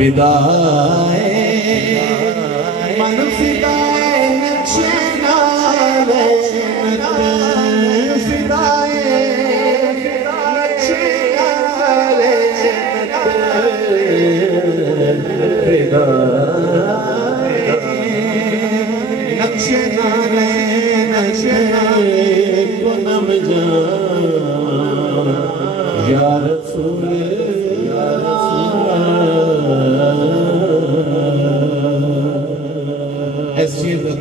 फिदाए मन फिदाए नक्शे नाले फिदाए नक्शे नाले फिदाए नक्शे नाले नक्शे नाले को नम जा या रसूल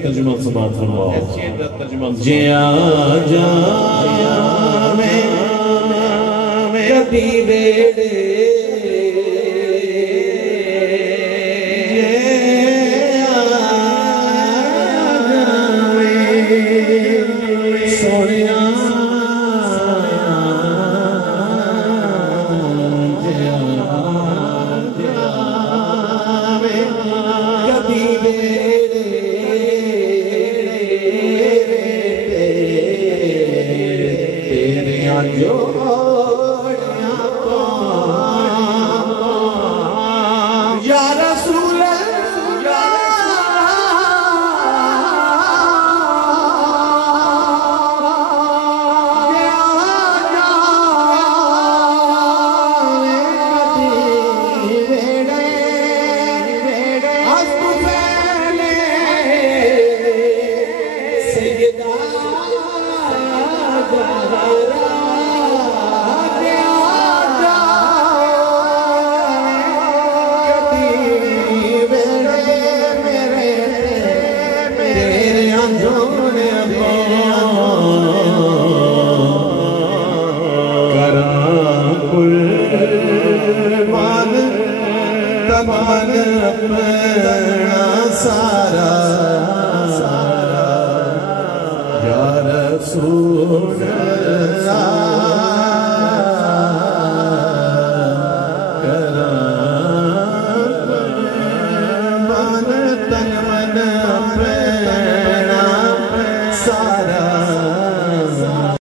तर्जुमा समात फरमाओ जिया जाया मैं कभी बेड़े सोनिया कभी सारा या रसूल